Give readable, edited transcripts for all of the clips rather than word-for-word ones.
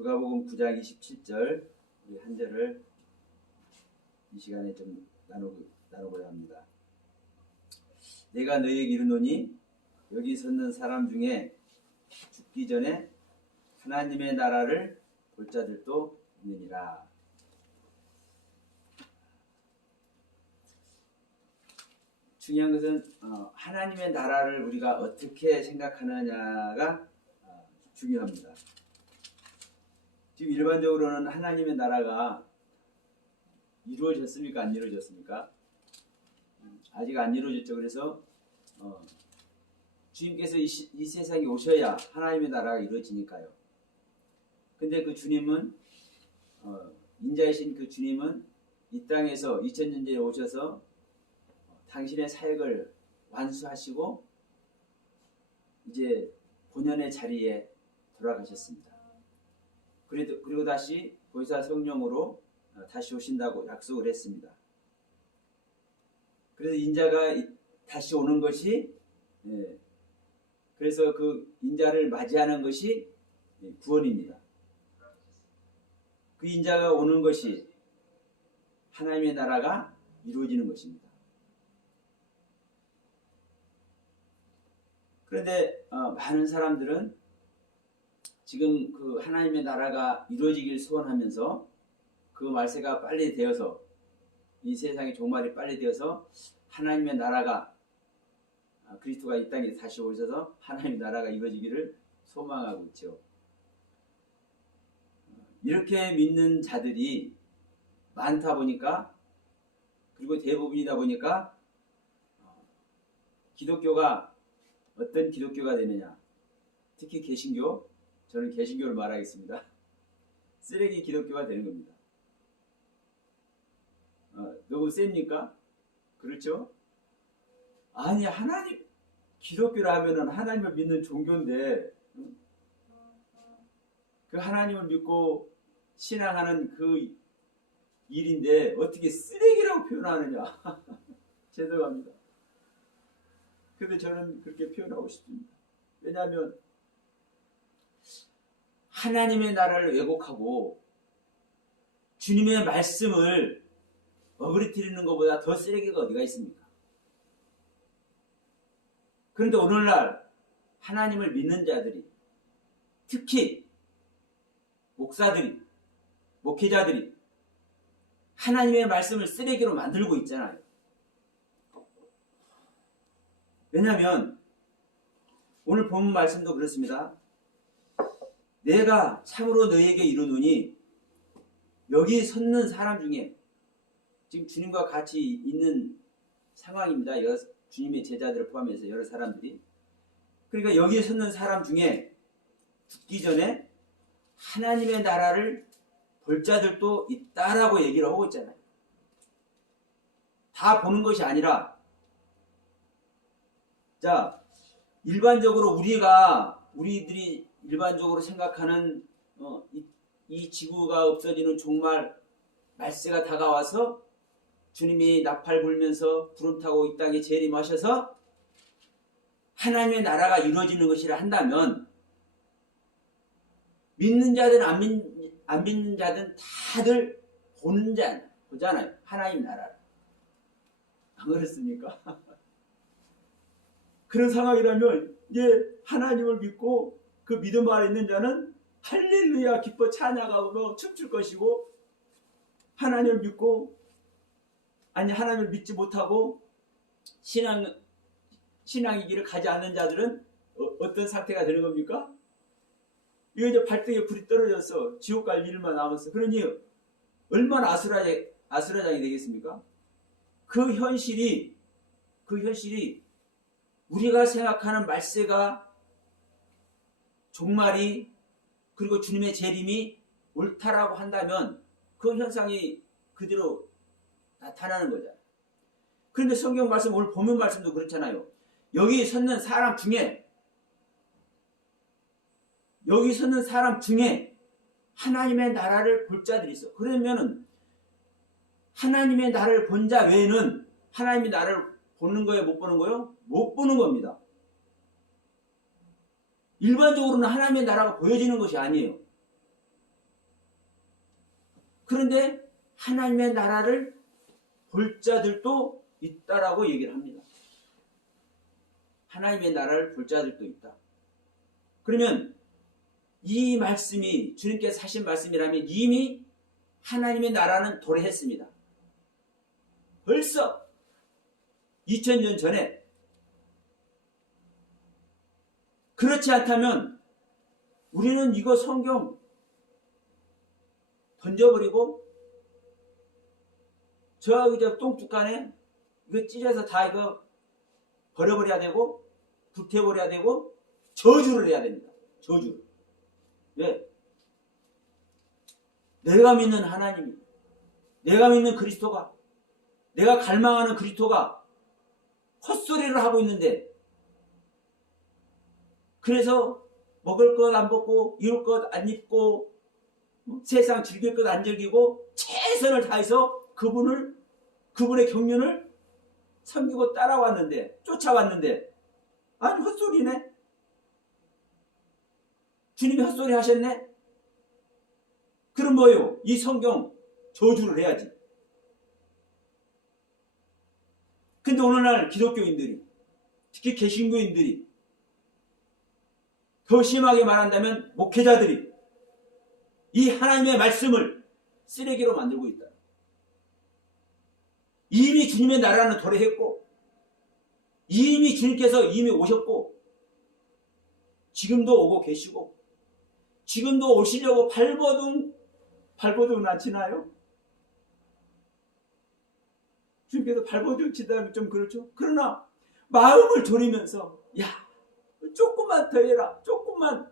누가복음 9장 27절 우리 한 절을 이 시간에 좀 나누고자 합니다. 내가 너희에게 이르노니 여기 섰는 사람 중에 죽기 전에 하나님의 나라를 볼 자들도 있느니라. 중요한 것은 하나님의 나라를 우리가 어떻게 생각하느냐가 중요합니다. 지금 일반적으로는 하나님의 나라가 이루어졌습니까? 안 이루어졌습니까? 아직 안 이루어졌죠. 그래서 주님께서 이 세상에 오셔야 하나님의 나라가 이루어지니까요. 근데 그 주님은 인자이신 그 주님은 이 땅에서 2000년 전에 오셔서 당신의 사역을 완수하시고 이제 본연의 자리에 돌아가셨습니다. 그리고 다시 보혜사 성령으로 다시 오신다고 약속을 했습니다. 그래서 인자가 다시 오는 것이 그래서 그 인자를 맞이하는 것이 구원입니다. 그 인자가 오는 것이 하나님의 나라가 이루어지는 것입니다. 그런데 많은 사람들은 지금 그 하나님의 나라가 이루어지길 소원하면서 그 말세가 빨리 되어서 이 세상의 종말이 빨리 되어서 하나님의 나라가 그리스도가 이 땅에 다시 오셔서 하나님의 나라가 이루어지기를 소망하고 있죠. 이렇게 믿는 자들이 많다 보니까 그리고 대부분이다 보니까 기독교가 어떤 기독교가 되느냐, 특히 개신교, 저는 개신교를 말하겠습니다. 쓰레기 기독교가 되는 겁니다. 너무 셉니까? 그렇죠? 아니 하나님 기독교라 하면은 하나님을 믿는 종교인데 그 하나님을 믿고 신앙하는 그 일인데 어떻게 쓰레기라고 표현하느냐. 죄송합니다. 근데 저는 그렇게 표현하고 싶습니다. 왜냐하면 하나님의 나라를 왜곡하고 주님의 말씀을 어그리뜨리는 것보다 더 쓰레기가 어디가 있습니까? 그런데 오늘날 하나님을 믿는 자들이 특히 목사들이 목회자들이 하나님의 말씀을 쓰레기로 만들고 있잖아요. 왜냐하면 오늘 본문 말씀도 그렇습니다. 내가 참으로 너희에게 이르노니 여기 섰는 사람 중에 지금 주님과 같이 있는 상황입니다. 주님의 제자들을 포함해서 여러 사람들이. 그러니까 여기 섰는 사람 중에 죽기 전에 하나님의 나라를 볼 자들도 있다라고 얘기를 하고 있잖아요. 다 보는 것이 아니라 자, 일반적으로 우리들이 일반적으로 생각하는 이 지구가 없어지는 종말 말세가 다가와서 주님이 나팔 불면서 구름 타고 이 땅에 재림하셔서 하나님의 나라가 이루어지는 것이라 한다면 믿는 자든 안 믿는 자든 다들 보잖아요. 하나님 나라를. 안 그렇습니까? 그런 상황이라면 이제 하나님을 믿고 그 믿음 아래 있는 자는 할렐루야 기뻐 찬양하고 춤출 것이고 하나님을 믿고 하나님을 믿지 못하고 신앙의 길을 가지 않는 자들은 어떤 상태가 되는 겁니까? 이거 이제 발등에 불이 떨어져서 지옥 갈 일만 남았어. 그러니 얼마나 아수라장이 되겠습니까? 그 현실이 우리가 생각하는 말세가 종말이 그리고 주님의 재림이 옳다라고 한다면 그 현상이 그대로 나타나는 거잖아요. 그런데 성경 말씀 오늘 본문 말씀도 그렇잖아요. 여기 섰는 사람 중에 하나님의 나라를 볼 자들이 있어. 그러면은 하나님의 나라를 본 자 외에는 하나님의 나라를 보는 거예요? 못 보는 거예요? 못 보는 겁니다. 일반적으로는 하나님의 나라가 보여지는 것이 아니에요. 그런데 하나님의 나라를 볼 자들도 있다라고 얘기를 합니다. 하나님의 나라를 볼 자들도 있다. 그러면 이 말씀이 주님께서 하신 말씀이라면 이미 하나님의 나라는 도래했습니다. 벌써 2000년 전에. 그렇지 않다면 우리는 이거 성경 던져버리고 저 이제 똥뚜껑에 이거 찢어서 다 이거 버려버려야 되고 불태워버려야 되고 저주를 해야 됩니다. 저주를. 왜? 내가 믿는 하나님이, 내가 믿는 그리스도가, 내가 갈망하는 그리스도가 헛소리를 하고 있는데, 그래서 먹을 것 안 먹고 입을 것 안 입고 세상 즐길 것 안 즐기고 최선을 다해서 그분의 경륜을 섬기고 따라왔는데, 쫓아왔는데, 아니 헛소리네. 주님이 헛소리 하셨네. 그럼 뭐예요? 이 성경 저주를 해야지. 근데 오늘날 기독교인들이, 특히 개신교인들이, 더 심하게 말한다면 목회자들이 이 하나님의 말씀을 쓰레기로 만들고 있다. 이미 주님의 나라는 도래했고, 이미 주님께서 이미 오셨고, 지금도 오고 계시고, 지금도 오시려고 발버둥 안 치나요? 주님께서 발버둥 치다면 좀 그렇죠. 그러나 마음을 졸이면서, 야, 조금만 더 해라. 조금만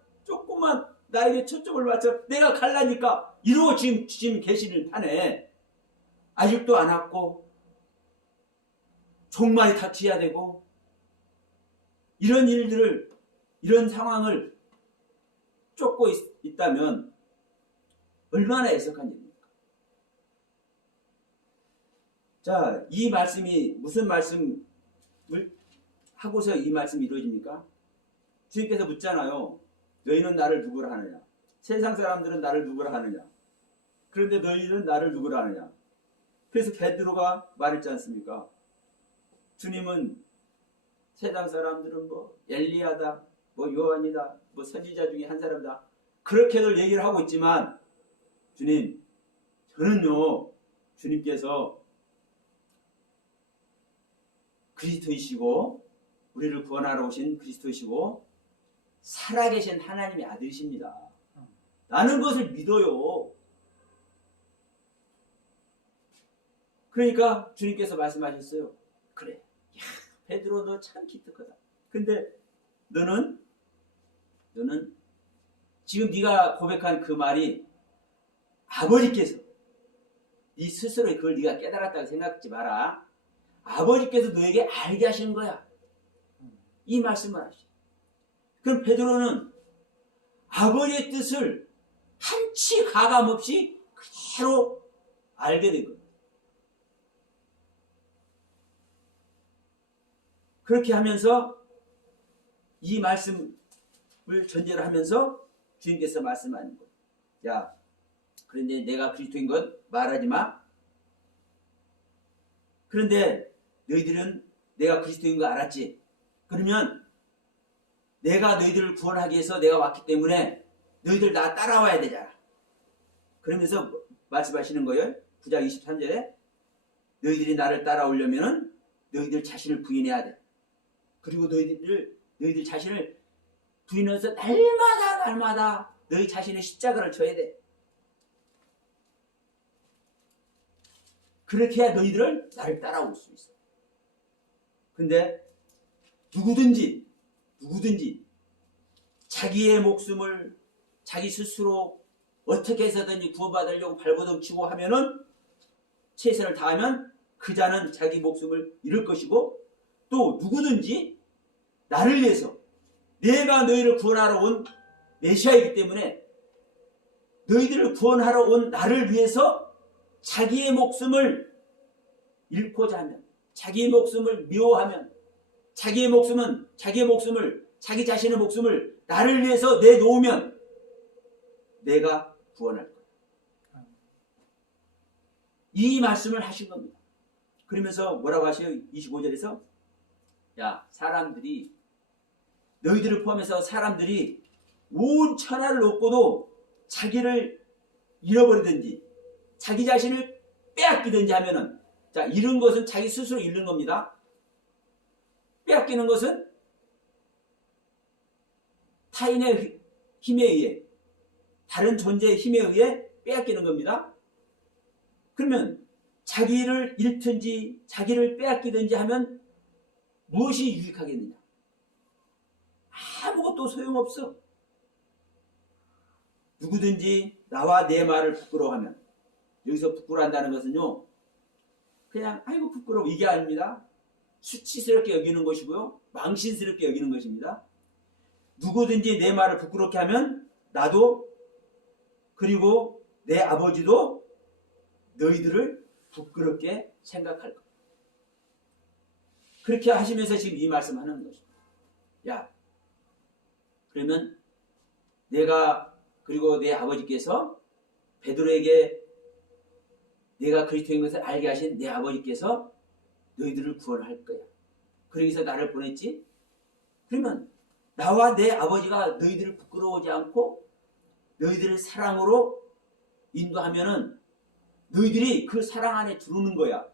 나에게 초점을 맞춰. 내가 갈라니까. 이러고 지금 계시는 판에 아직도 안 왔고, 종말이 닥쳐야 되고, 이런 일들을, 이런 상황을 쫓고 있다면 얼마나 애석한 일입니까? 자, 이 말씀이 무슨 말씀을 하고서 이 말씀이 이루어집니까? 주님께서 묻잖아요. 너희는 나를 누구라 하느냐? 세상 사람들은 나를 누구라 하느냐? 그런데 너희는 나를 누구라 하느냐? 그래서 베드로가 말했지 않습니까? 주님은 세상 사람들은 뭐 엘리야다, 뭐 요한이다, 뭐 선지자 중에 한 사람이다, 그렇게들 얘기를 하고 있지만, 주님, 저는요, 주님께서 그리스도이시고 우리를 구원하러 오신 그리스도이시고 살아계신 하나님의 아들이십니다. 나는 그것을 믿어요. 그러니까 주님께서 말씀하셨어요. 그래, 야, 베드로 너 참 기특하다. 근데 너는 지금 네가 고백한 그 말이 아버지께서, 네 스스로 그걸 네가 깨달았다고 생각하지 마라. 아버지께서 너에게 알게 하시는 거야. 이 말씀을 하시죠. 그럼 베드로는 아버지의 뜻을 한치 가감 없이 그대로 알게 된 거예요. 그렇게 하면서 이 말씀을 전제를 하면서 주님께서 말씀하는 거예요. 야, 그런데 내가 그리스도인 것 말하지 마. 그런데 너희들은 내가 그리스도인 거 알았지? 그러면 내가 너희들을 구원하기 위해서 내가 왔기 때문에 너희들 나 따라와야 되잖아. 그러면서 말씀하시는 거예요. 9장 23절에 너희들이 나를 따라오려면 너희들 자신을 부인해야 돼. 그리고 너희들 자신을 부인해서 날마다 너희 자신의 십자가를 져야 돼. 그렇게 해야 너희들은 나를 따라올 수 있어. 근데 누구든지 자기의 목숨을 자기 스스로 어떻게 해서든지 구원받으려고 발버둥 치고 하면은, 최선을 다하면 그 자는 자기 목숨을 잃을 것이고, 또 누구든지 나를 위해서, 내가 너희를 구원하러 온 메시아이기 때문에 너희들을 구원하러 온 나를 위해서 자기의 목숨을 잃고자 하면, 자기의 목숨을 미워하면, 자기 자신의 목숨을 나를 위해서 내놓으면 내가 구원할 거야. 이 말씀을 하신 겁니다. 그러면서 뭐라고 하셔요? 25절에서 야, 사람들이 너희들을 포함해서 사람들이 온 천하를 놓고도 자기를 잃어버리든지 자기 자신을 빼앗기든지 하면은, 자, 잃은 것은 자기 스스로 잃는 겁니다. 빼앗기는 것은 타인의 힘에 의해, 다른 존재의 힘에 의해 빼앗기는 겁니다. 그러면 자기를 잃든지 자기를 빼앗기든지 하면 무엇이 유익하겠느냐? 아무것도 소용없어. 누구든지 나와 내 말을 부끄러워하면, 여기서 부끄러워한다는 것은요, 그냥 아이고 부끄러워 이게 아닙니다. 수치스럽게 여기는 것이고요, 망신스럽게 여기는 것입니다. 누구든지 내 말을 부끄럽게 하면 나도, 그리고 내 아버지도 너희들을 부끄럽게 생각할 거야. 그렇게 하시면서 지금 이 말씀하는 것입니다. 야, 그러면 내가, 그리고 내 아버지께서 베드로에게 내가 그리스도인 것을 알게 하신 내 아버지께서 너희들을 구원할 거야. 그러기 위해서 나를 보냈지. 그러면 나와 내 아버지가 너희들을 부끄러워하지 않고 너희들을 사랑으로 인도하면은 너희들이 그 사랑 안에 들어오는 거야.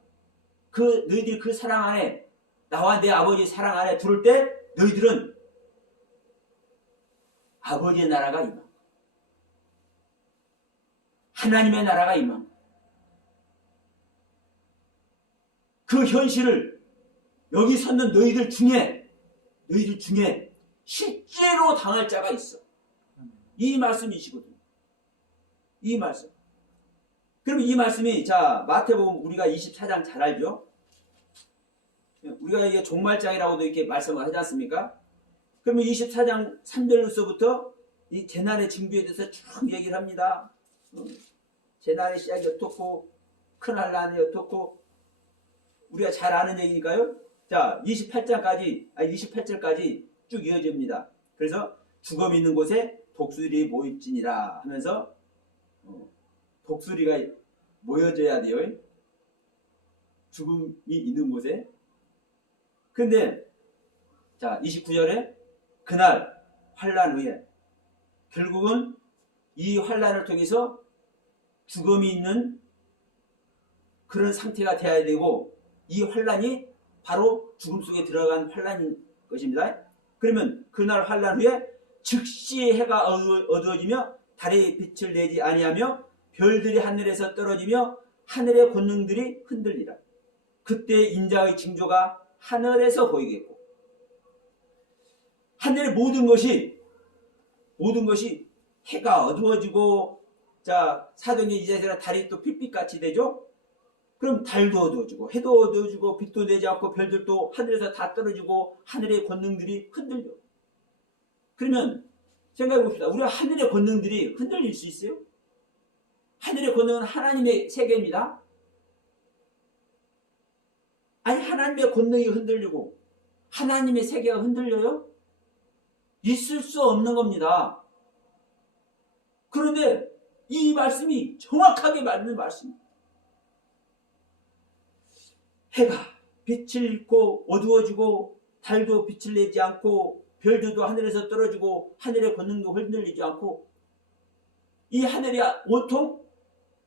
너희들이 그 사랑 안에, 나와 내 아버지 사랑 안에 들어올 때 너희들은 아버지의 나라가 임한, 하나님의 나라가 임한, 그 현실을 여기 섰는 너희들 중에 실제로 당할 자가 있어. 이 말씀이시거든요. 이 말씀. 그러면 이 말씀이, 자, 마태복음 우리가 24장 잘 알죠? 우리가 이게 종말장이라고도 이렇게 말씀을 하지 않습니까? 그러면 24장 3절로서부터 이 재난의 징조에 대해서 쭉 얘기를 합니다. 재난의 시작이 어떻고, 큰 환난이 어떻고, 우리가 잘 아는 얘기니까요. 자, 28절까지 쭉 이어집니다. 그래서 죽음이 있는 곳에 독수리 모일지니라 하면서, 독수리가 모여져야 돼요. 죽음이 있는 곳에. 근데 자, 29절에 그날 환난 후에 결국은 이 환난을 통해서 죽음이 있는 그런 상태가 돼야 되고, 이 환난이 바로 죽음 속에 들어간 환난인 것입니다. 그러면 그날 환난 후에 즉시 해가 어두워지며 달이 빛을 내지 아니하며 별들이 하늘에서 떨어지며 하늘의 권능들이 흔들리라. 그때 인자의 징조가 하늘에서 보이겠고, 하늘의 모든 것이 해가 어두워지고, 자, 사도행전 2장에서 달이 또 핏빛같이 되죠. 그럼 달도 어두워지고 해도 어두워지고 빛도 내지 않고 별들도 하늘에서 다 떨어지고 하늘의 권능들이 흔들려. 그러면 생각해 봅시다. 우리가 하늘의 권능들이 흔들릴 수 있어요? 하늘의 권능은 하나님의 세계입니다. 아니, 하나님의 권능이 흔들리고 하나님의 세계가 흔들려요? 있을 수 없는 겁니다. 그런데 이 말씀이 정확하게 맞는 말씀입니다. 해가 빛을 잃고 어두워지고 달도 빛을 내지 않고 별들도 하늘에서 떨어지고 하늘의 권능도 흔들리지 않고, 이 하늘이 온통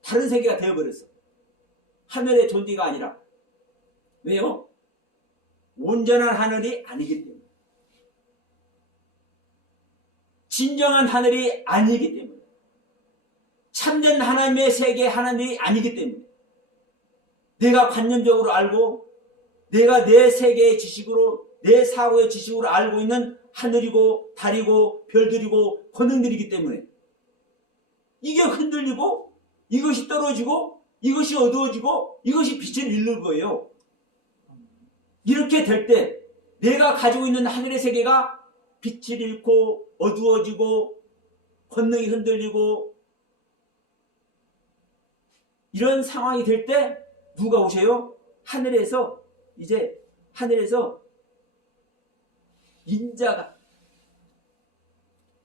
다른 세계가 되어버렸어. 하늘의 존재가 아니라. 왜요? 온전한 하늘이 아니기 때문에. 진정한 하늘이 아니기 때문에. 참된 하나님의 세계 하나님이 아니기 때문에. 내가 관념적으로 알고 내가 내 세계의 지식으로, 내 사고의 지식으로 알고 있는 하늘이고 달이고 별들이고 권능들이기 때문에 이게 흔들리고 이것이 떨어지고 이것이 어두워지고 이것이 빛을 잃는 거예요. 이렇게 될 때 내가 가지고 있는 하늘의 세계가 빛을 잃고 어두워지고 권능이 흔들리고 이런 상황이 될 때 누가 오세요? 하늘에서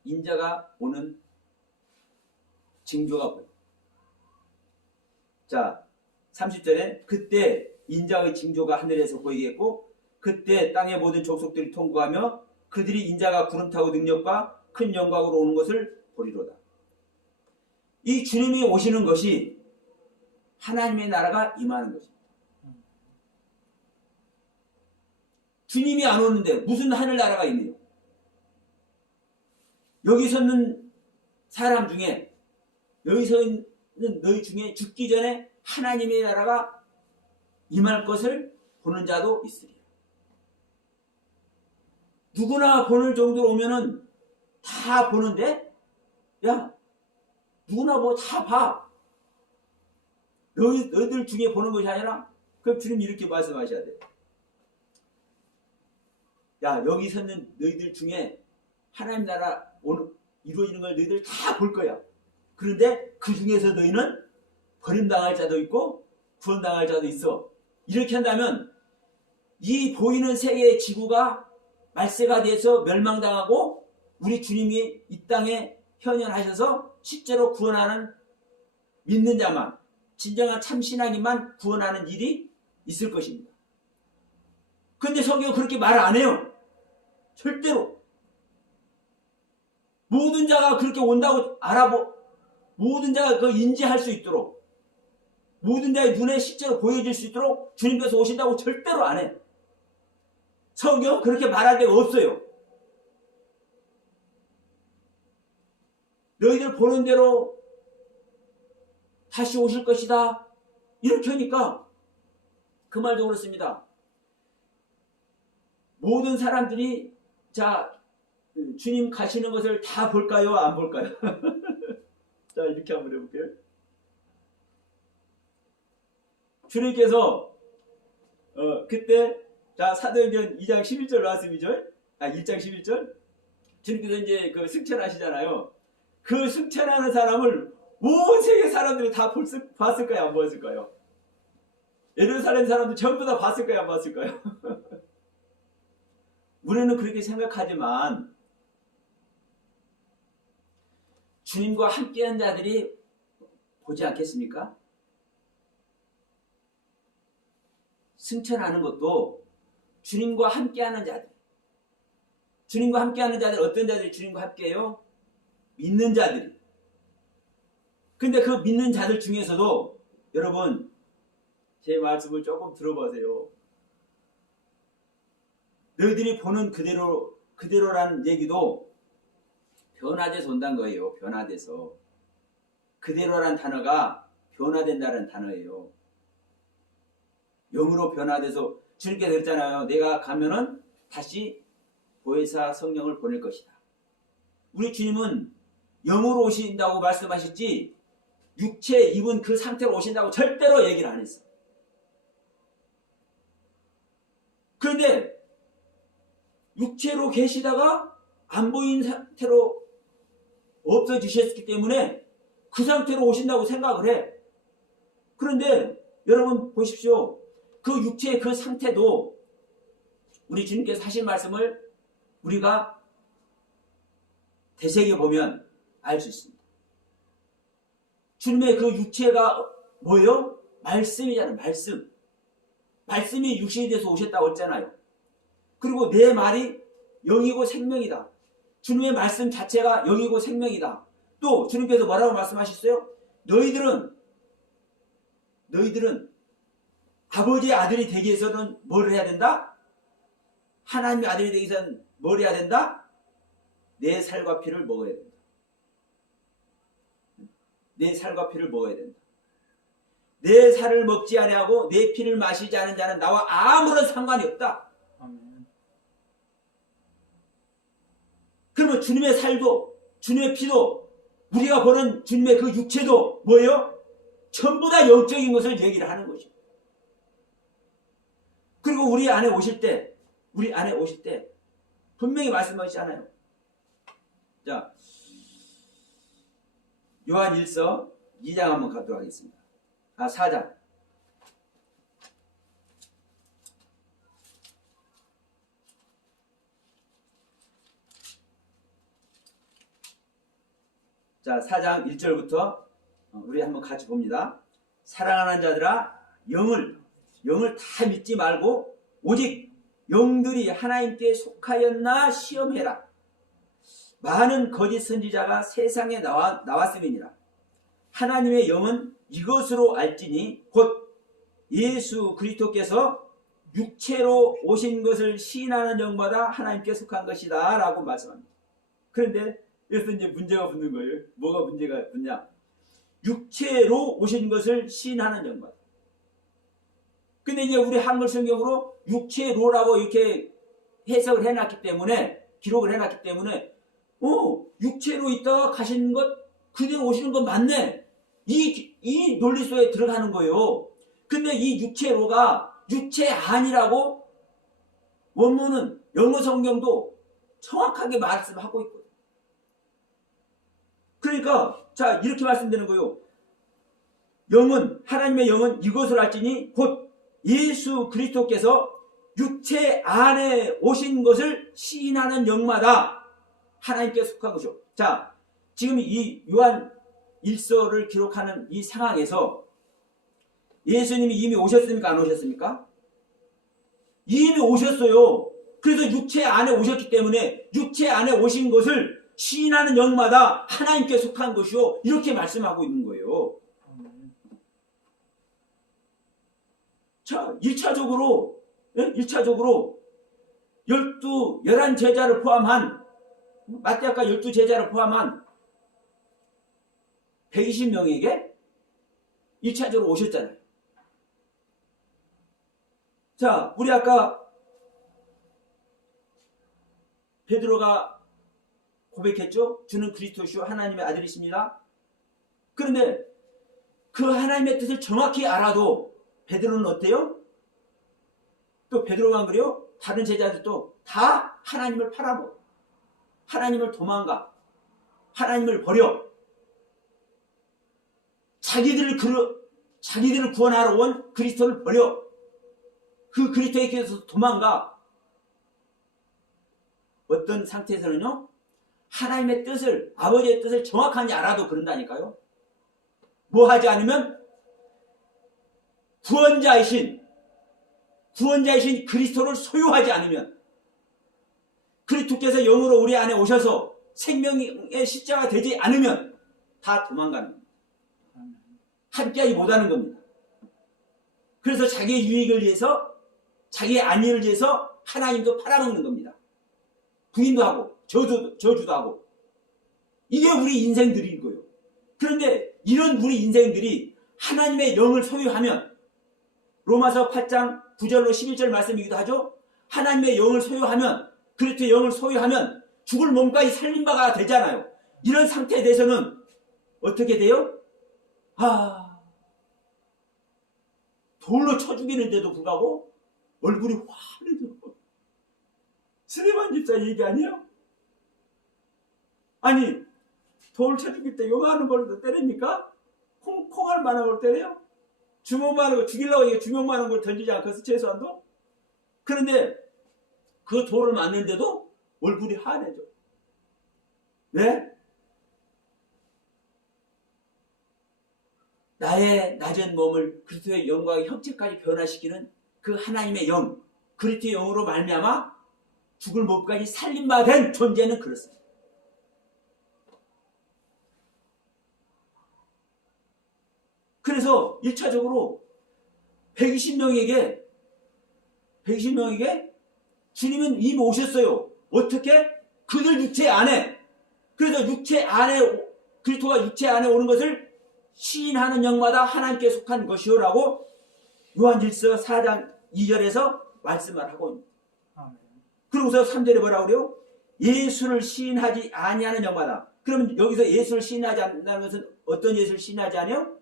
인자가 오는 징조가 보여요. 자, 30절에 그때 인자의 징조가 하늘에서 보이겠고 그때 땅의 모든 족속들이 통곡하며 그들이 인자가 구름 타고 능력과 큰 영광으로 오는 것을 보리로다. 이 주님이 오시는 것이 하나님의 나라가 임하는 것입니다. 주님이 안 오는데 무슨 하늘나라가 임해요? 여기 서는 사람 중에 여기 서 있는 너희 중에 죽기 전에 하나님의 나라가 임할 것을 보는 자도 있으리라. 누구나 보는 정도로 오면은 다 보는데 야 누구나 뭐 다 봐. 너희들 중에 보는 것이 아니라 그럼 주님 이렇게 말씀하셔야 돼. 야 여기 서는 너희들 중에 하나님 나라 이루어지는 걸 너희들 다 볼 거야. 그런데 그 중에서 너희는 버림당할 자도 있고 구원당할 자도 있어. 이렇게 한다면 이 보이는 세계의 지구가 말세가 돼서 멸망당하고 우리 주님이 이 땅에 현현하셔서 실제로 구원하는 믿는 자만 진정한 참신앙이만 구원하는 일이 있을 것입니다. 그런데 성경은 그렇게 말 안 해요. 절대로. 모든 자가 그렇게 온다고 모든 자가 그 인지할 수 있도록 모든 자의 눈에 실제로 보여질 수 있도록 주님께서 오신다고 절대로 안 해. 성경은 그렇게 말할 데가 없어요. 너희들 보는 대로 다시 오실 것이다. 이렇게 하니까 그 말도 그렇습니다. 모든 사람들이 자 주님 가시는 것을 다 볼까요? 안 볼까요? 자 이렇게 한번 해볼게요. 주님께서 그때 자 사도행전 2장 11절 말씀이죠. 1장 11절 주님께서 이제 그 승천하시잖아요. 그 승천하는 사람을 온 세계 사람들이 다 봤을까요? 안 봤을까요? 예루살렘 사람들 전부 다 봤을까요? 안 봤을까요? 우리는 그렇게 생각하지만 주님과 함께한 자들이 보지 않겠습니까? 승천하는 것도 주님과 함께하는 자들. 주님과 함께하는 자들 어떤 자들이 주님과 함께해요? 믿는 자들이. 근데 그 믿는 자들 중에서도 여러분 제 말씀을 조금 들어보세요. 너희들이 보는 그대로라는 얘기도 변화돼서 온다는 거예요. 변화돼서. 그대로란 단어가 변화된다는 단어예요. 영으로 변화돼서 주님께서 그랬잖아요. 내가 가면은 다시 보혜사 성령을 보낼 것이다. 우리 주님은 영으로 오신다고 말씀하셨지 육체 입은 그 상태로 오신다고 절대로 얘기를 안 했어. 그런데 육체로 계시다가 안 보인 상태로 없어지셨기 때문에 그 상태로 오신다고 생각을 해. 그런데 여러분 보십시오. 그 육체의 그 상태도 우리 주님께서 하신 말씀을 우리가 되새겨보면 알 수 있습니다. 주님의 그 육체가 뭐예요? 말씀이잖아요. 말씀. 말씀이 육신이 돼서 오셨다고 했잖아요. 그리고 내 말이 영이고 생명이다. 주님의 말씀 자체가 영이고 생명이다. 또 주님께서 뭐라고 말씀하셨어요? 너희들은 아버지의 아들이 되기 위해서는 뭘 해야 된다? 하나님의 아들이 되기 위해서는 뭘 해야 된다? 내 살과 피를 먹어야 된다. 내 살과 피를 먹어야 된다. 내 살을 먹지 아니하고 내 피를 마시지 않은 자는 나와 아무런 상관이 없다. 아멘. 그러면 주님의 살도 주님의 피도 우리가 보는 주님의 그 육체도 뭐예요? 전부 다 영적인 것을 얘기를 하는 것이죠. 그리고 우리 안에 오실 때 분명히 말씀하시잖아요. 자, 요한 1서 2장 한번 가도록 하겠습니다. 4장. 자, 4장 1절부터 우리 한번 같이 봅니다. 사랑하는 자들아 영을 다 믿지 말고 오직 영들이 하나님께 속하였나 시험해라. 많은 거짓 선지자가 세상에 나왔음이니라. 하나님의 영은 이것으로 알지니 곧 예수 그리스도께서 육체로 오신 것을 시인하는 영마다 하나님께 속한 것이다 라고 말씀합니다. 그런데 여기서 이제 문제가 붙는 거예요. 뭐가 문제가 붙냐? 육체로 오신 것을 시인하는 영마다. 근데 이제 우리 한글 성경으로 육체로라고 이렇게 해석을 해놨기 때문에, 기록을 해놨기 때문에 육체로 있다가 가시는 것, 그대로 오시는 건 맞네. 이 논리 속에 들어가는 거예요. 근데 이 육체로가 육체 아니라고 원문은 영어 성경도 정확하게 말씀하고 있거든요. 그러니까 자 이렇게 말씀드리는 거예요. 하나님의 영은 이것을 알지니 곧 예수 그리스도께서 육체 안에 오신 것을 시인하는 영마다 하나님께 속한 것이요. 자, 지금 이 요한 1서를 기록하는 이 상황에서 예수님이 이미 오셨습니까? 안 오셨습니까? 이미 오셨어요. 그래서 육체 안에 오셨기 때문에 육체 안에 오신 것을 시인하는 영마다 하나님께 속한 것이요. 이렇게 말씀하고 있는 거예요. 자, 1차적으로 11 제자를 포함한 마태아까 12 제자를 포함한 120명에게 1차적으로 오셨잖아요. 자, 우리 아까 베드로가 고백했죠? 주는 그리스도시요 하나님의 아들이십니다. 그런데 그 하나님의 뜻을 정확히 알아도 베드로는 어때요? 또 베드로만 그래요? 다른 제자들도 다 하나님을 팔아먹어. 하나님을 도망가. 하나님을 버려. 자기들을 구원하러 온 그리스도를 버려. 그 그리스도에게서 도망가. 어떤 상태에서는요, 하나님의 뜻을, 아버지의 뜻을 정확하게 알아도 그런다니까요. 뭐 하지 않으면 구원자이신 그리스도를 소유하지 않으면, 그리스도께서 영으로 우리 안에 오셔서 생명의 십자가 되지 않으면 다 도망가는 겁니다. 함께하지 못하는 겁니다. 그래서 자기의 유익을 위해서, 자기의 안위를 위해서 하나님도 팔아먹는 겁니다. 부인도 하고 저주도 하고. 이게 우리 인생들인 거예요. 그런데 이런 우리 인생들이 하나님의 영을 소유하면, 로마서 8장 9절로 11절 말씀이기도 하죠. 하나님의 영을 소유하면, 그리스도의 영을 소유하면 죽을 몸까지 살린 바가 되잖아요. 이런 상태에 대해서는 어떻게 돼요? 돌로 쳐 죽이는데도 불구하고 얼굴이 환해져. 스레반 집사 얘기 아니에요? 아니, 돌 쳐 죽일 때 요만한 걸로 때립니까? 콩알 만한 걸 때려요? 주먹만한 거 죽이려고 주먹만한 걸 던지지 않겠어, 최소한도? 그런데 그 돌을 맞는데도 얼굴이 환해져. 왜? 나의 낮은 몸을 그리스도의 영광의 형체까지 변화시키는 그 하나님의 영, 그리스도의 영으로 말미암아 죽을 몸까지 살린 바 된 존재는 그렇습니다. 그래서 1차적으로 120명에게 주님은 이미 오셨어요. 어떻게? 그들 육체 안에. 그래서 그리스도가 육체 안에 오는 것을 시인하는 영마다 하나님께 속한 것이요라고 요한일서 4장 2절에서 말씀을 하고 있습니다. 그러고서 3절에 뭐라고 그래요? 예수를 시인하지 아니하는 영마다. 그러면 여기서 예수를 시인하지 않는다는 것은 어떤 예수를 시인하지 않아요?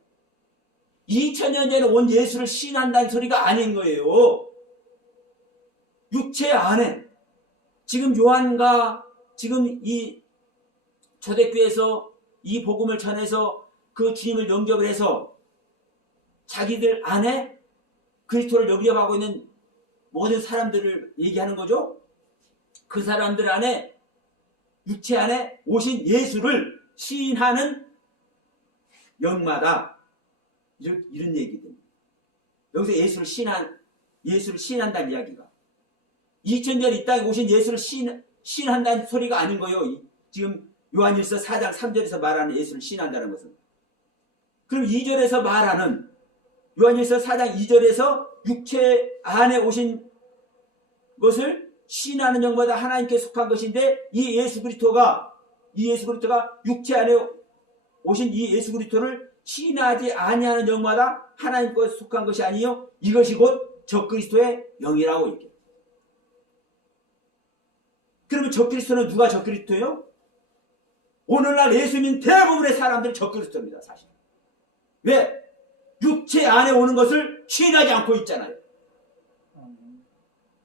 2000년 전에 온 예수를 시인한다는 소리가 아닌 거예요. 육체 안에. 지금 요한과 지금 이 초대교회에서 이 복음을 전해서 그 주님을 영접을 해서 자기들 안에 그리스도를 영접하고 있는 모든 사람들을 얘기하는 거죠. 그 사람들 안에, 육체 안에 오신 예수를 시인하는 영마다 이런 얘기입니다. 여기서 예수를 시인한다는 이야기가. 2000년 이 땅에 오신 예수를 시인한다는 소리가 아닌 거예요. 지금 요한일서 4장 3절에서 말하는 예수를 시인한다는 것은. 그럼 2절에서 말하는 요한일서 4장 2절에서 육체 안에 오신 것을 시인하는 영마다 하나님께 속한 것인데 이 예수 그리스도가 육체 안에 오신 이 예수 그리스도를 시인하지 아니하는 영마다 하나님께 속한 것이 아니요 이것이 곧 적그리스도의 영이라고 얘기해요. 그러면 적그리스도는 누가 적그리스도예요? 오늘날 예수 믿는 대부분의 사람들이 적그리스도입니다. 사실. 왜? 육체 안에 오는 것을 시인하지 않고 있잖아요.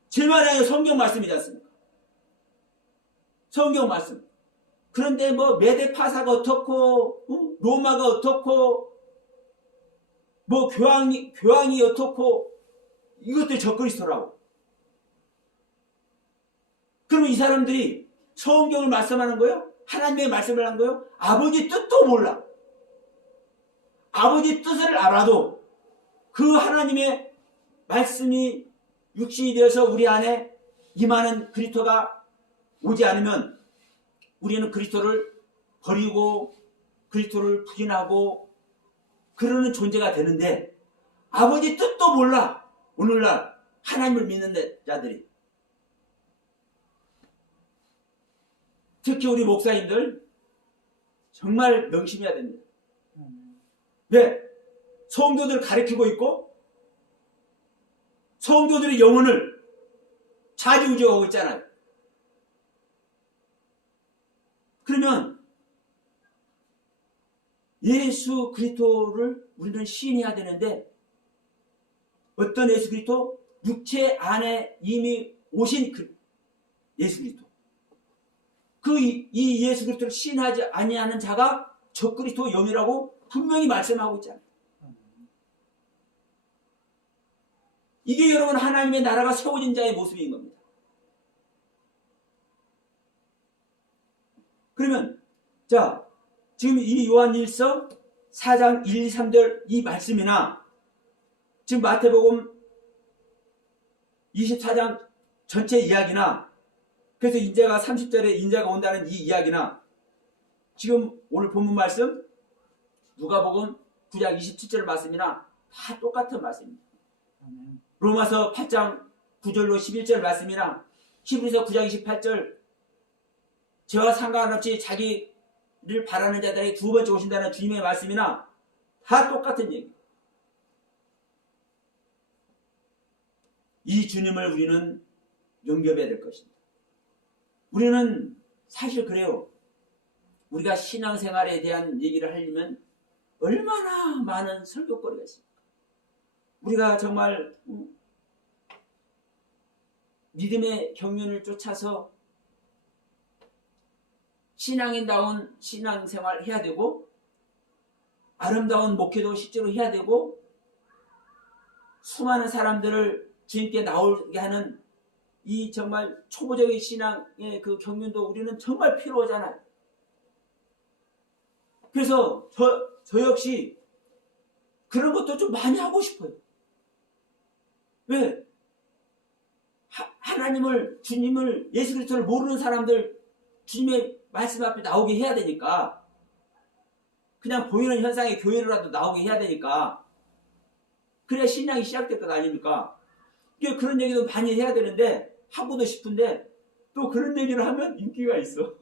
제 말이 성경 말씀이지 않습니까? 성경 말씀. 그런데 뭐 메데파사가 어떻고 로마가 어떻고 뭐 교황이 어떻고 이것도 적그리스도라고. 그러면 이 사람들이 성경을 말씀하는 거예요? 하나님의 말씀을 하는 거예요? 아버지 뜻도 몰라. 아버지 뜻을 알아도 그 하나님의 말씀이 육신이 되어서 우리 안에 임하는 그리스도가 오지 않으면 우리는 그리스도를 버리고 그리스도를 부인하고 그러는 존재가 되는데 아버지 뜻도 몰라. 오늘날 하나님을 믿는 자들이. 특히 우리 목사님들 정말 명심해야 됩니다. 왜? 성도들 가르치고 있고 성도들의 영혼을 좌지우지하고 있잖아요. 그러면 예수 그리스도를 우리는 시인해야 되는데 어떤 예수 그리스도? 육체 안에 이미 오신 예수 그리스도. 이 예수 그리스도를 시인하지 아니하는 자가 적그리스도 영이라고 분명히 말씀하고 있잖아요. 이게 여러분 하나님의 나라가 세워진 자의 모습인 겁니다. 그러면 자 지금 이 요한일서 4장 1, 2, 3절 이 말씀이나 지금 마태복음 24장 전체 이야기나 그래서 인자가 30절에 인자가 온다는 이 이야기나 지금 오늘 본문 말씀 누가복음 9장 27절 말씀이나 다 똑같은 말씀입니다. 로마서 8장 9절로 11절 말씀이나 히브리서 9장 28절 저와 상관없이 자기를 바라는 자들에게 두 번째 오신다는 주님의 말씀이나 다 똑같은 얘기. 이 주님을 우리는 영접해야 될 것입니다. 우리는 사실 그래요. 우리가 신앙생활에 대한 얘기를 하려면 얼마나 많은 설교거리가 있습니까? 우리가 정말 믿음의 경륜을 쫓아서 신앙인다운 신앙생활 해야 되고 아름다운 목회도 실제로 해야 되고 수많은 사람들을 주님께 나오게 하는 이 정말 초보적인 신앙의 그 경륜도 우리는 정말 필요하잖아요. 그래서 저 역시 그런 것도 좀 많이 하고 싶어요. 왜? 하나님을, 주님을, 예수 그리스도를 모르는 사람들 주님의 말씀 앞에 나오게 해야 되니까 그냥 보이는 현상의 교회로라도 나오게 해야 되니까 그래야 신앙이 시작될 것 아닙니까? 그런 얘기도 많이 해야 되는데 하고도 싶은데 또 그런 얘기를 하면 인기가 있어.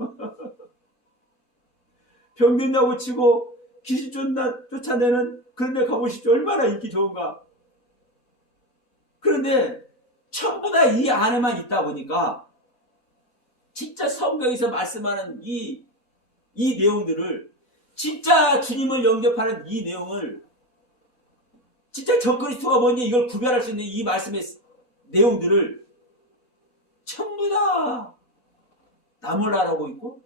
병든다고 치고 귀신 쫓아내는 그런 데 가보십시오. 얼마나 인기 좋은가. 그런데 전부 다 이 안에만 있다 보니까 진짜 성경에서 말씀하는 이 내용들을 진짜 주님을 영접하는 이 내용을 진짜 적그리스도가 뭔지 이걸 구별할 수 있는 이 말씀의 내용들을 전부 다 나몰라라고 있고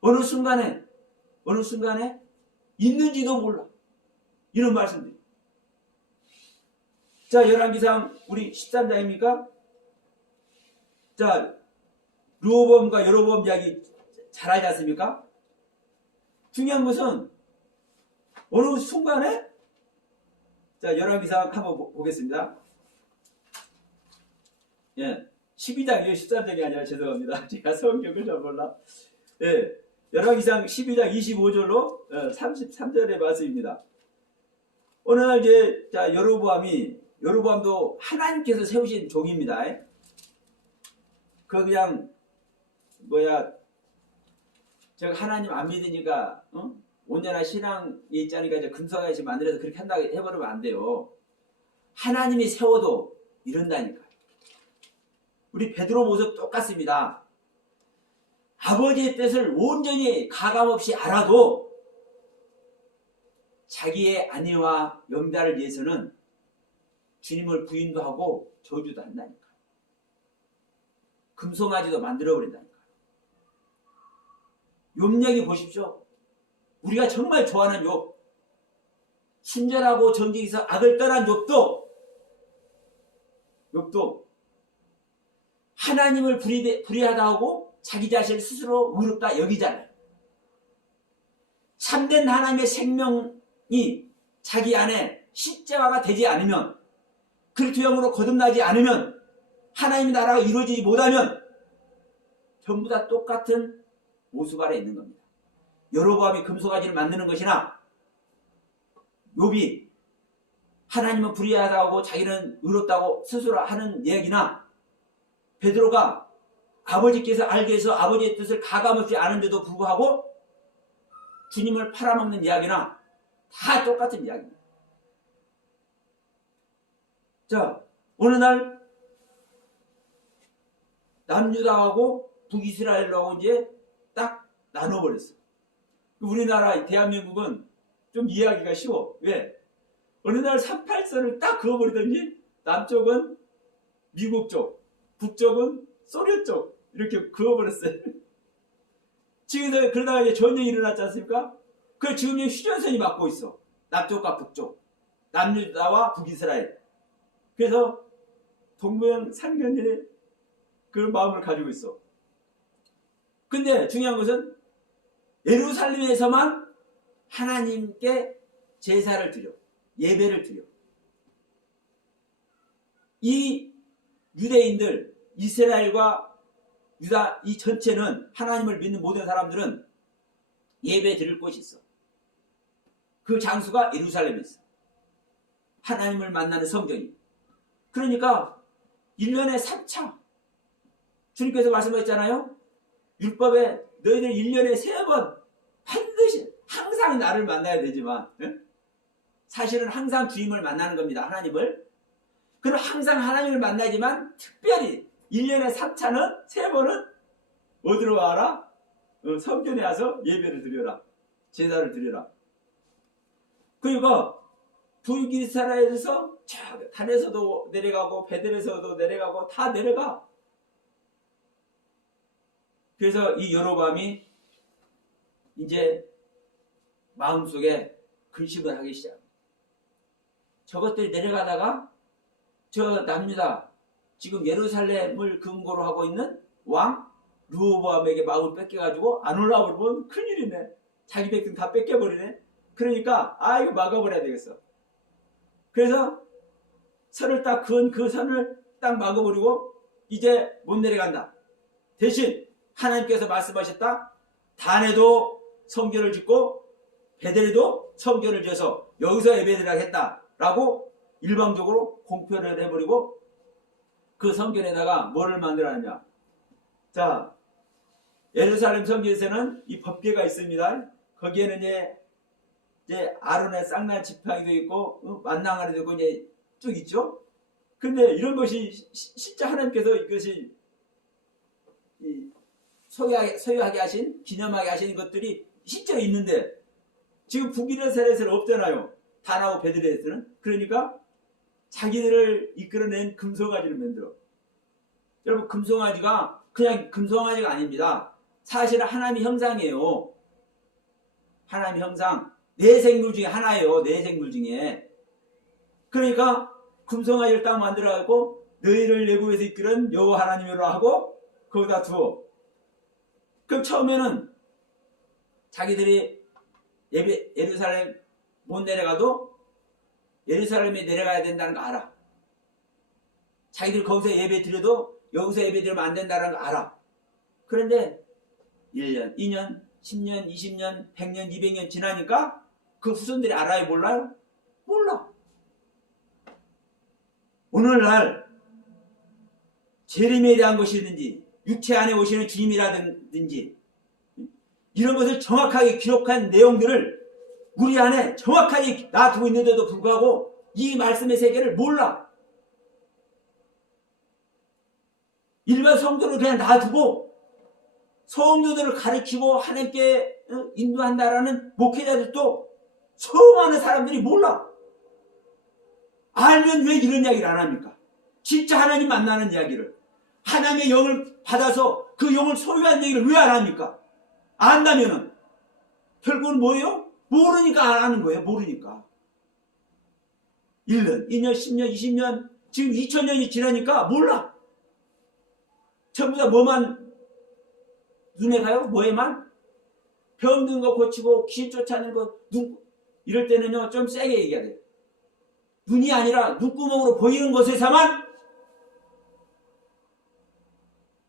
어느 순간에 있는지도 몰라. 이런 말씀들. 자, 열왕기상 우리 13장입니까? 자, 르호보암과 여로보암 이야기 잘 알지 않습니까? 중요한 것은 어느 순간에 자, 열왕기상 한번 보겠습니다. 예. 12장이에요. 13장이 아니라 죄송합니다. 제가 성경을 잘 몰라. 예. 열왕기상 12장 25절로 33절의 말씀입니다. 어느 날 이제 자, 여로보암도 하나님께서 세우신 종입니다. 그냥 제가 하나님 안 믿으니까 온전한 신앙이 있자니까 이제 금성아지 만들어서 그렇게 한다고 해버리면 안 돼요. 하나님이 세워도 이런다니까요. 우리 베드로 모습 똑같습니다. 아버지의 뜻을 온전히 가감없이 알아도 자기의 안위와 영달을 위해서는 주님을 부인도 하고 저주도 한다니까. 금송아지도 만들어버린다니까. 욥 얘기 보십시오. 우리가 정말 좋아하는 욥, 친절하고 정직해서 악을 떠난 욥도 하나님을 불의하다 하고 자기 자신을 스스로 의롭다 여기잖아요. 참된 하나님의 생명이 자기 안에 실제화가 되지 않으면, 그리스도형으로 거듭나지 않으면, 하나님의 나라가 이루어지지 못하면 전부 다 똑같은 모습 아래 있는 겁니다. 여로보암이 금송아지를 만드는 것이나 욥이 하나님은 불의하다고 자기는 의롭다고 스스로 하는 이야기나, 베드로가 아버지께서 알게 해서 아버지의 뜻을 가감없이 아는데도 불구하고 주님을 팔아먹는 이야기나 다 똑같은 이야기입니다. 자, 어느 날 남유다하고 북이스라엘하고 이제 딱 나눠버렸어요. 우리나라 대한민국은 좀 이해하기가 쉬워. 왜? 어느 날 38선을 딱 그어버리더니 남쪽은 미국 쪽, 북쪽은 소련 쪽 이렇게 그어버렸어요. 지금 그러다가 이제 전쟁이 일어났지 않습니까? 그 지금 휴전선이 맞고 있어. 남쪽과 북쪽, 남유다와 북이스라엘. 그래서 동명 상견례의 그런 마음을 가지고 있어. 근데 중요한 것은 예루살렘에서만 하나님께 제사를 드려, 예배를 드려. 이 유대인들, 이스라엘과 유다 이 전체는, 하나님을 믿는 모든 사람들은 예배 드릴 곳이 있어. 그 장소가 예루살렘에 있어. 하나님을 만나는 성전이. 그러니까 1년에 3차 주님께서 말씀하셨잖아요. 율법에 너희들 1년에 3번 반드시 항상 나를 만나야 되지만, 사실은 항상 주님을 만나는 겁니다. 하나님을. 그럼 항상 하나님을 만나지만 특별히 1년에 3차는 3번은 어디로 와라? 성전에 와서 예배를 드려라. 제사를 드려라. 그러니까 북이스라엘에서 단에서도 내려가고 베델에서도 내려가고 다 내려가. 그래서 이 여로보암이 이제 마음속에 근심을 하기 시작합니다. 저것들이 내려가다가 저 남유다, 지금 예루살렘을 근거로 하고 있는 왕 르호보암에게 마음을 뺏겨가지고 안 올라오면 그러면 큰일이네. 자기 백성 다 뺏겨버리네. 그러니까 이거 막아버려야 되겠어. 그래서 선을 딱 그은 그 선을 딱 막아버리고 이제 못 내려간다. 대신 하나님께서 말씀하셨다. 단에도 성전을 짓고 베델에도 성전을 지어서 여기서 예배드리라 했다라고 일방적으로 공표를 해버리고 그 성전에다가 뭐를 만들었느냐. 자, 예루살렘 성전에서는 이 법궤가 있습니다. 거기에는 이제 아론의 쌍난 지팡이도 있고 만낭아리도 있고 이제 쭉 있죠. 근데 이런 것이 실제 하나님께서 이것이 소유하게 하신, 기념하게 하신 것들이 실제로 있는데 지금 북이스라엘에서는 없잖아요. 단하고 베들레헴에서는. 그러니까 자기들을 이끌어낸 금송아지를 만들어. 여러분, 금송아지가 그냥 금송아지가 아닙니다. 사실은 하나님의 형상이에요. 하나님의 형상. 네 생물 중에 하나예요. 네 생물 중에. 그러니까 금송아지를 딱 만들어가지고 너희를 내부에서 이끌은 여호와 하나님이라 하고 거기다 두어. 그럼 처음에는 자기들이 예루살렘 못 내려가도 예루살렘에 내려가야 된다는 거 알아. 자기들 거기서 예배 드려도 여기서 예배 드리면 안 된다는 거 알아. 그런데 1년, 2년, 10년, 20년, 100년, 200년 지나니까 그 후손들이 알아요? 몰라요? 몰라. 오늘날 재림에 대한 것이든지 육체 안에 오시는 주님이라든지 이런 것을 정확하게 기록한 내용들을 우리 안에 정확하게 놔두고 있는데도 불구하고 이 말씀의 세계를 몰라. 일반 성도를 그냥 놔두고 성도들을 가르치고 하나님께 인도한다라는 목회자들도 수많은 사람들이 몰라. 알면 왜 이런 이야기를 안 합니까? 진짜 하나님 만나는 이야기를, 하나님의 영을 받아서 그 영을 소유한 얘기를 왜 안 합니까? 안다면은 결국은 뭐예요? 모르니까 안 하는 거예요. 모르니까. 1년, 2년, 10년, 20년, 지금 2000년이 지나니까 몰라. 전부 다 뭐만 눈에 가요? 뭐에만? 병든 거 고치고 귀신 쫓아내는 거 이럴 때는요 좀 세게 얘기해야 돼요. 눈이 아니라 눈구멍으로 보이는 것에서만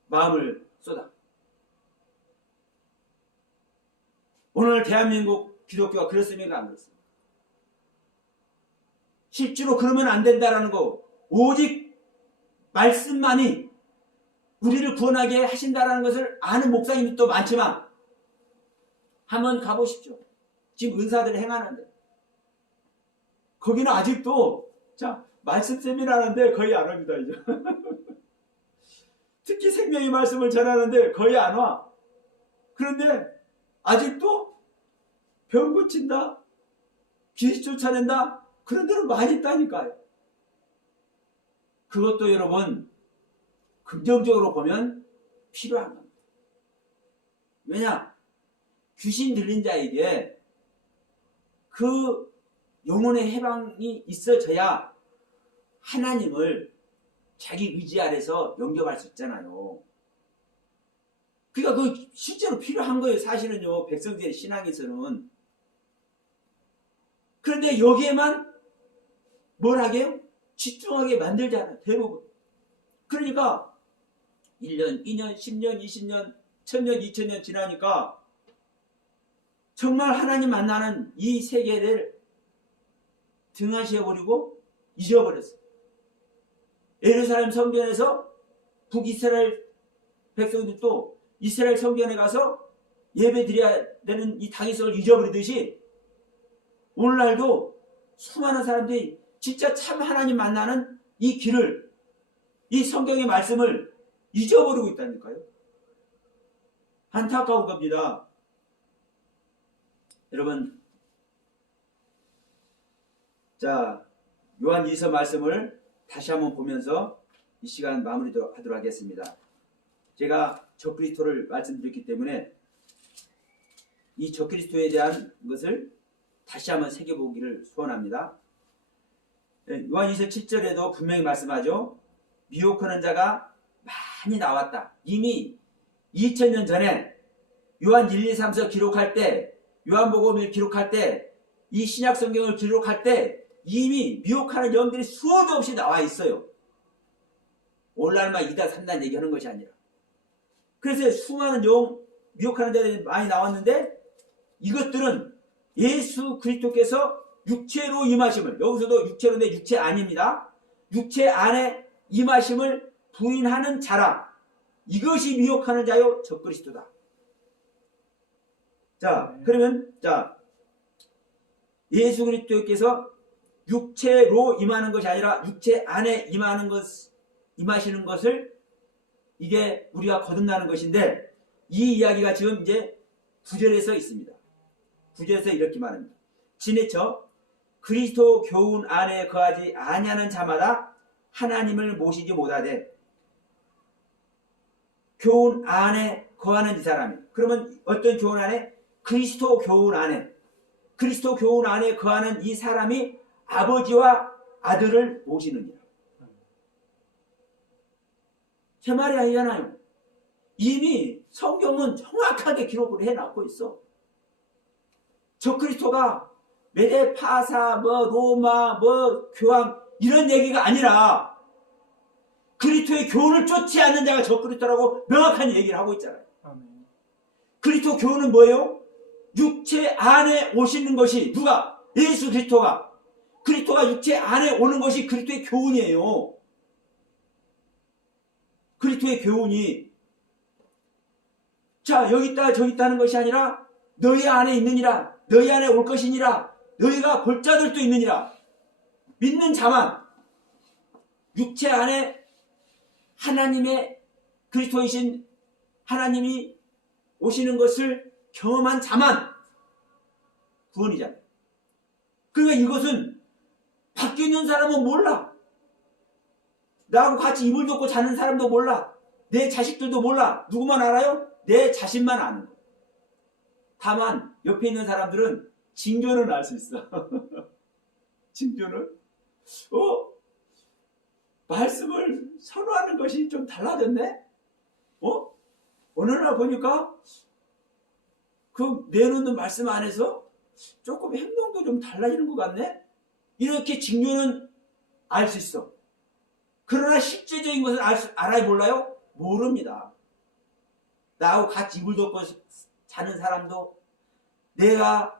마음을 쏟아. 오늘 대한민국 기독교가 그렇습니까? 안 그렇습니까? 실제로 그러면 안 된다라는 거, 오직 말씀만이 우리를 구원하게 하신다라는 것을 아는 목사님이 또 많지만 한번 가보십시오. 지금 은사들 행하는데 거기는 아직도 자 말씀 세미나하는데 거의 안 옵니다. 이제 특히 생명의 말씀을 전하는데 거의 안 와. 그런데 아직도 병 고친다, 귀신 쫓아낸다, 그런 데는 많이 있다니까요. 그것도 여러분 긍정적으로 보면 필요한 겁니다. 왜냐? 귀신 들린 자에게 그 영혼의 해방이 있어져야 하나님을 자기 의지 아래서 영접할 수 있잖아요. 그러니까 그 실제로 필요한 거예요. 사실은요. 백성들의 신앙에서는. 그런데 여기에만 뭘 하게요? 집중하게 만들잖아요. 대부분. 그러니까 1년, 2년, 10년, 20년, 1000년, 2000년 지나니까 정말 하나님 만나는 이 세계를 등한시해버리고 잊어버렸어요. 예루살렘 성전에서 북이스라엘 백성들도 이스라엘 성전에 가서 예배 드려야 되는 이 당위성을 잊어버리듯이 오늘날도 수많은 사람들이 진짜 참 하나님 만나는 이 길을, 이 성경의 말씀을 잊어버리고 있다니까요. 안타까운 겁니다. 여러분, 자, 요한 2서 말씀을 다시 한번 보면서 이 시간 마무리하도록 하겠습니다. 제가 적그리스도를 말씀드렸기 때문에 이 적그리스도에 대한 것을 다시 한번 새겨보기를 소원합니다. 요한 2서 7절에도 분명히 말씀하죠. 미혹하는 자가 많이 나왔다. 이미 2000년 전에 요한 1, 2, 3서 기록할 때, 요한복음을 기록할 때, 이 신약 성경을 기록할 때 이미 미혹하는 영들이 수도 없이 나와 있어요. 오늘날만 2단, 3단 얘기하는 것이 아니라. 그래서 수많은 영, 미혹하는 자들이 많이 나왔는데 이것들은 예수 그리스도께서 육체로 임하심을, 여기서도 육체로인데 육체 아닙니다. 육체 안에 임하심을 부인하는 자라. 이것이 미혹하는 자요 적그리스도다. 자, 그러면 자, 예수 그리스도께서 육체로 임하는 것이 아니라 육체 안에 임하시는 것을 이게 우리가 거듭나는 것인데 이 이야기가 지금 이제 9절에서 있습니다. 9절에서 이렇게 말합니다. 지내쳐 그리스도 교훈 안에 거하지 아니하는 자마다 하나님을 모시지 못하되 교훈 안에 거하는 이 사람이, 그러면 어떤 교훈 안에? 그리스도 교훈 안에, 그리스도 교훈 안에 거하는 이 사람이 아버지와 아들을 모시느니라. 제 말이 아니잖아요. 이미 성경은 정확하게 기록을 해놨고 있어. 저 그리스도가 메데 파사 뭐 로마 뭐 교황 이런 얘기가 아니라 그리스도의 교훈을 쫓지 않는 자가 적그리스도라고 명확한 얘기를 하고 있잖아요. 아멘. 그리스도 교훈은 뭐예요? 육체 안에 오시는 것이 누가? 예수 그리스도가. 그리스도가 육체 안에 오는 것이 그리스도의 교훈이에요. 그리스도의 교훈이 자 여기 있다 저기 있다는 것이 아니라 너희 안에 있느니라 너희 안에 올 것이니라 너희가 볼 자들도 있느니라 믿는 자만 육체 안에 하나님의 그리스도이신 하나님이 오시는 것을 경험한 자만 구원이잖아요. 그러니까 이것은 밖에 있는 사람은 몰라. 나하고 같이 이불 덮고 자는 사람도 몰라. 내 자식들도 몰라. 누구만 알아요? 내 자신만 아는 거예요. 다만 옆에 있는 사람들은 징조는 알 수 있어. 징조는 말씀을 선호하는 것이 좀 달라졌네? 어느 날 보니까 그 내놓는 말씀 안에서 조금 행동도 좀 달라지는 것 같네? 이렇게 징조는 알 수 있어. 그러나 실제적인 것을 알아요 몰라요? 모릅니다. 나하고 같이 이불 덮고 자는 사람도 내가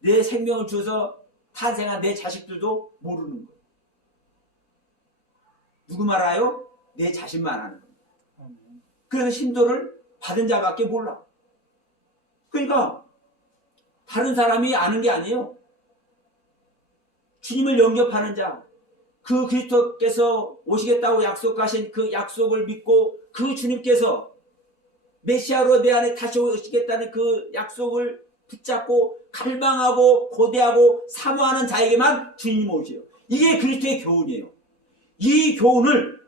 내 생명을 주어서 탄생한 내 자식들도 모르는 거예요. 누구만 알아요? 내 자신만 아는 겁니다. 그래서 신도를 받은 자밖에 몰라. 그러니까 다른 사람이 아는 게 아니에요. 주님을 영접하는 자, 그 그리스도께서 오시겠다고 약속하신 그 약속을 믿고 그 주님께서 메시아로 내 안에 다시 오시겠다는 그 약속을 붙잡고 갈망하고 고대하고 사모하는 자에게만 주님이 오세요. 이게 그리스도의 교훈이에요. 이 교훈을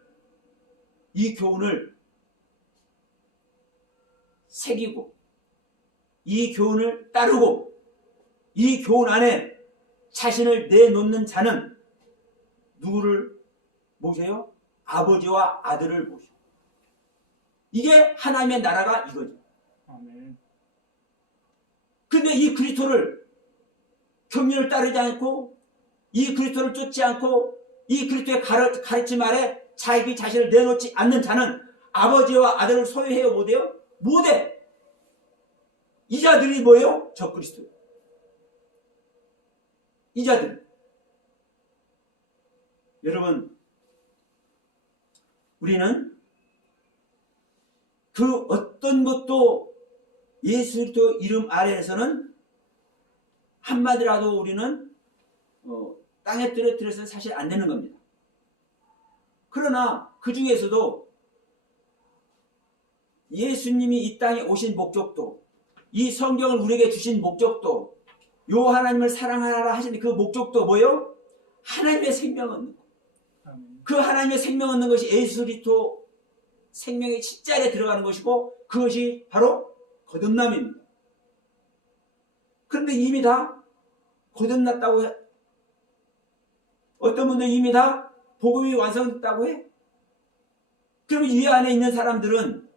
새기고 이 교훈을 따르고 이 교훈 안에 자신을 내놓는 자는 누구를 모셔요? 아버지와 아들을 모셔. 이게 하나님의 나라가 이거죠. 아멘. 근데 이 그리스도를 경륜을 따르지 않고 이 그리스도를 쫓지 않고 이 그리스도의 가르침 아래 자기 자신을 내놓지 않는 자는 아버지와 아들을 소유해요 못해요? 못해. 이 자들이 뭐예요? 적그리스도. 이 자들. 여러분 우리는 그 어떤 것도 예수 그리스도 이름 아래에서는 한마디라도 우리는 땅에 떨어뜨려서는 사실 안 되는 겁니다. 그러나 그 중에서도 예수님이 이 땅에 오신 목적도 이 성경을 우리에게 주신 목적도 요 하나님을 사랑하라 하신 그 목적도 뭐예요? 하나님의 생명 얻는 거. 그 하나님의 생명 얻는 것이 예수 그리스도 생명의 십자가에 들어가는 것이고 그것이 바로 거듭남입니다. 그런데 이미 다 거듭났다고 해. 어떤 분들은 이미 다 복음이 완성됐다고 해. 그러면 이 안에 있는 사람들은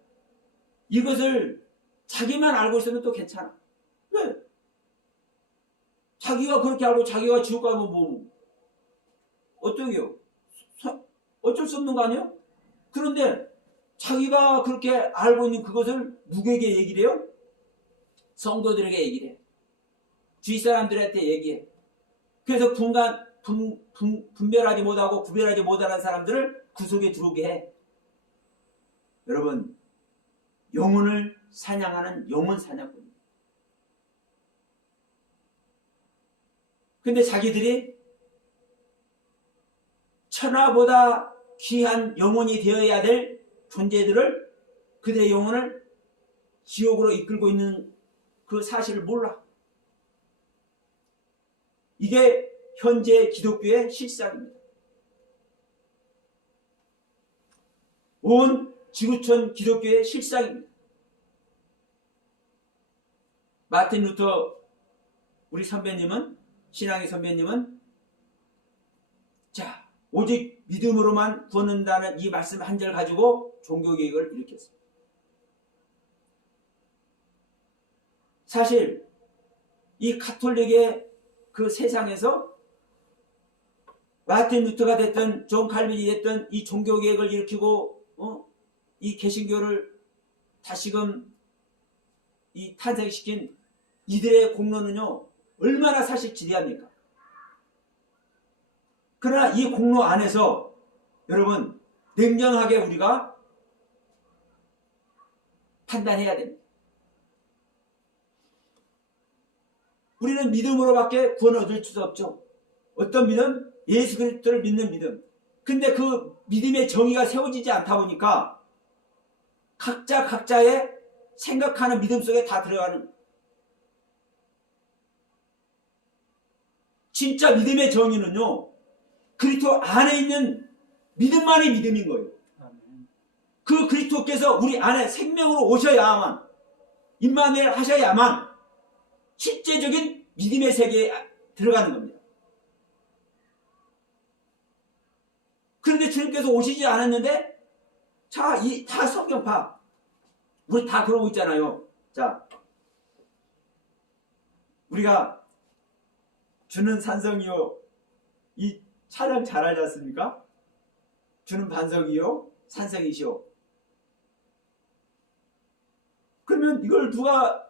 이것을 자기만 알고 있으면 또 괜찮아. 왜? 자기가 그렇게 알고 자기가 지옥 가면 뭐 어떡해요? 어쩔 수 없는 거 아니에요? 그런데 자기가 그렇게 알고 있는 그것을 누구에게 얘기를 해요? 성도들에게 얘기를 해. 주위 사람들한테 얘기해. 그래서 분별하지 못하고 구별하지 못하는 사람들을 그 속에 들어오게 해. 여러분 영혼을 사냥하는 영혼 사냥꾼입니다. 근데 자기들이 천하보다 귀한 영혼이 되어야 될 존재들을 그들의 영혼을 지옥으로 이끌고 있는 그 사실을 몰라. 이게 현재 기독교의 실상입니다. 온 지구촌 기독교의 실상입니다. 마틴 루터 우리 선배님은 신앙의 선배님은 자 오직 믿음으로만 구원한다는 이 말씀 한 절 가지고 종교개혁을 일으켰습니다. 사실 이 가톨릭의 그 세상에서 마틴 루터가 됐든 존 칼빈이 됐든 이 종교개혁을 일으키고 이 개신교를 다시금 이 탄생시킨 이들의 공로는요 얼마나 사실 지대합니까? 그러나 이 공로 안에서 여러분 냉정하게 우리가 판단해야 됩니다. 우리는 믿음으로밖에 구원 얻을 수 없죠. 어떤 믿음? 예수 그리스도를 믿는 믿음. 근데 그 믿음의 정의가 세워지지 않다 보니까 각자 각자의 생각하는 믿음 속에 다 들어가는, 진짜 믿음의 정의는요 그리스도 안에 있는 믿음만이 믿음인 거예요. 그 그리스도께서 우리 안에 생명으로 오셔야만, 임마누엘 하셔야만 실제적인 믿음의 세계에 들어가는 겁니다. 그런데 주님께서 오시지 않았는데, 자, 다 성경파. 우리 다 그러고 있잖아요. 자, 우리가 주는 산성이요, 이 찬양 잘 알지 않습니까? 주는 반석이요, 산성이시오. 그러면 이걸 누가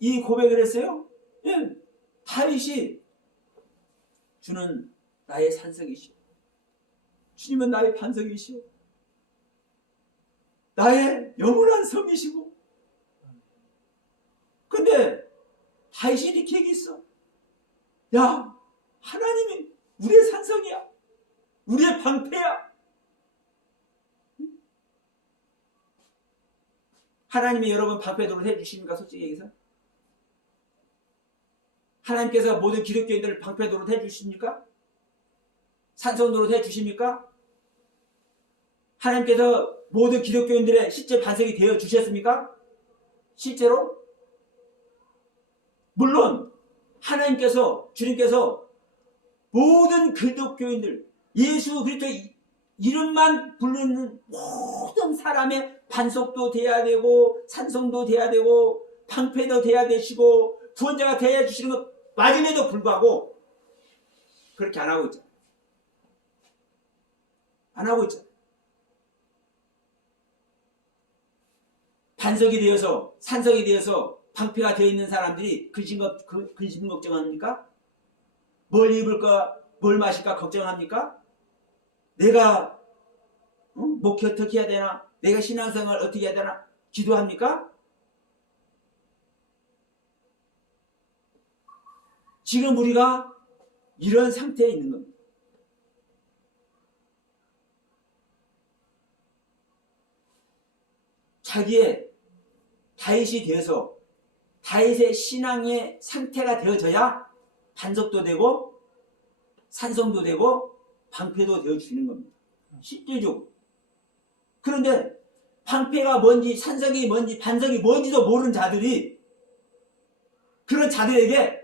이 고백을 했어요? 예, 다윗이 주는 나의 산성이시오. 주님은 나의 반석이시오. 나의 영원한 성이시고. 근데 다윗이 이렇게 얘기했어. 야, 하나님이 우리의 산성이야. 우리의 방패야. 하나님이 여러분 방패도를 해주십니까? 솔직히 얘기해서. 하나님께서 모든 기독교인들을 방패도를 해주십니까? 산성도로 해주십니까? 하나님께서 모든 기독교인들의 실제 반석이 되어 주셨습니까? 실제로? 물론 하나님께서, 주님께서 모든 기독교인들, 예수 그리스도 이름만 부르는 모든 사람의 반석도 돼야 되고 산성도 돼야 되고 방패도 돼야 되시고 구원자가 되어 주시는 것 맞음에도 불구하고 그렇게 안 하고 있잖아요. 안 하고 있잖아요. 반석이 되어서 산성이 되어서 방패가 되어 있는 사람들이 근심 걱정합니까? 뭘 입을까, 뭘 마실까 걱정합니까? 내가 목회 어떻게 해야 되나? 내가 신앙생활 어떻게 해야 되나? 기도합니까? 지금 우리가 이런 상태에 있는 겁니다. 자기의 다윗이 되어서 다윗의 신앙의 상태가 되어져야 반석도 되고 산성도 되고 방패도 되어주는 겁니다. 실질적으로. 그런데 방패가 뭔지 산성이 뭔지 반석이 뭔지도 모르는 자들이, 그런 자들에게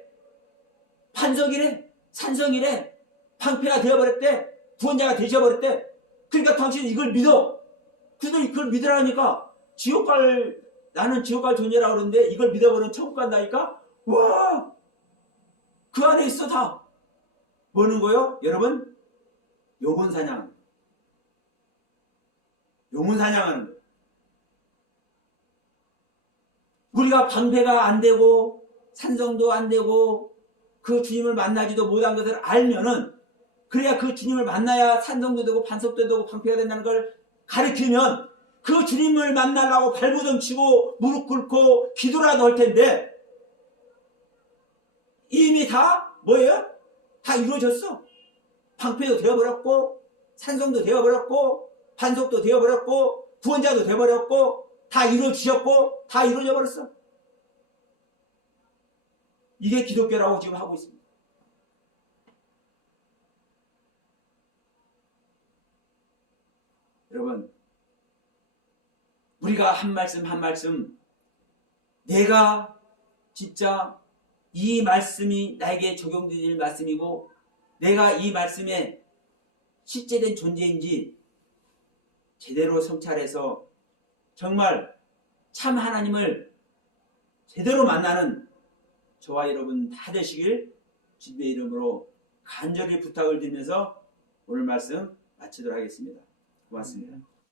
반석이래, 산성이래, 방패가 되어버렸대, 구원자가 되셔버렸대. 그러니까 당신은 이걸 믿어. 그들이 그걸 믿으라니까 나는 지옥 갈 존재라고 그러는데 이걸 믿어버리면 천국 간다니까? 와! 그 안에 있어 다. 뭐는 거요? 여러분? 영혼 사냥하는 거예요. 영혼 사냥하는 거예요. 우리가 방패가 안 되고 산성도 안 되고 그 주님을 만나지도 못한 것을 알면은, 그래야 그 주님을 만나야 산성도 되고 반석도 되고 방패가 된다는 걸 가르치면 그 주님을 만나려고 발버둥 치고 무릎 꿇고 기도라도 할 텐데 이미 다 뭐예요? 다 이루어졌어. 방패도 되어버렸고 산성도 되어버렸고 반석도 되어버렸고 구원자도 되어버렸고 다 이루어지셨고 다 이루어져 버렸어. 이게 기독교라고 지금 하고 있습니다. 여러분, 우리가 한 말씀 한 말씀, 내가 진짜 이 말씀이 나에게 적용될 말씀이고 내가 이 말씀에 실제된 존재인지 제대로 성찰해서 정말 참 하나님을 제대로 만나는 저와 여러분 다 되시길 주님의 이름으로 간절히 부탁을 드리면서 오늘 말씀 마치도록 하겠습니다. 고맙습니다.